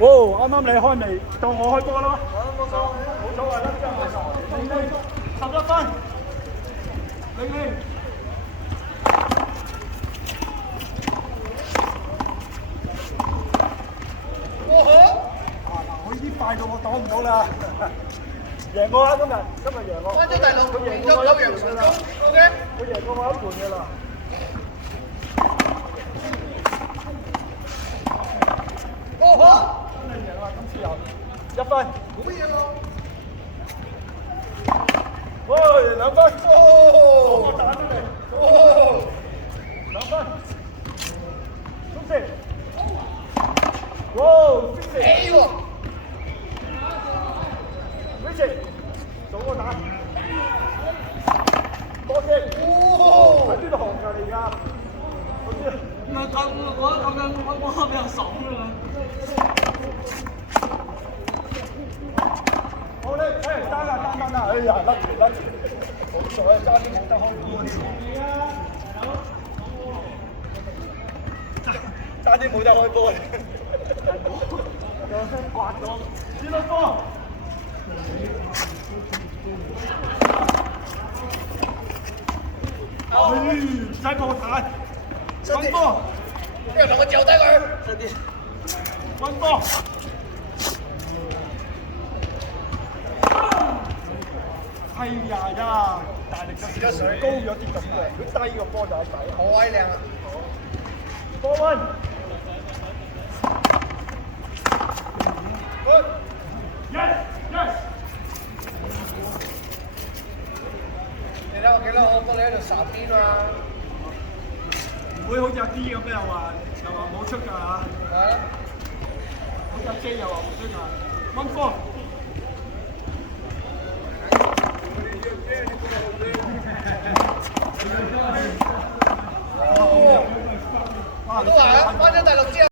哇！啱啱你開未？當我開波啦。冇所謂啦，11分。0-0。我呢啲快到我擋唔到啦。贏我啊！今日贏我。翻咗第六，佢贏贏過我一咗九陽盤㗎啦。長中，OK。佢贏過我一盤㗎啦。真係贏啦！今次又1分。好嘢喎！喂，2分。哦！我打出嚟。哦2分。中四。哇！中四。 ，A 喎！ Richard， 做我打。多謝。哦！喺邊度學㗎你而家？我比較爽啦。好咧，單啦！哎呀，甩住，好在啊，差啲冇得開波差啲冇得開波有聲刮咗，史律波。唔使破蛋，揾波，不如同我嚼低佢。揾波。哎呀，大力嘅水高咗啲咁嘅，如果低個波就喺底。好鬼靚啊！波溫。Yes。你睇我幾多？我幫你喺度撒邊啊！唔會好似阿 D 咁又話冇出㗎嚇，係。好似阿 J 又話冇出㗎。溫波。我都話啊，翻咗第六支。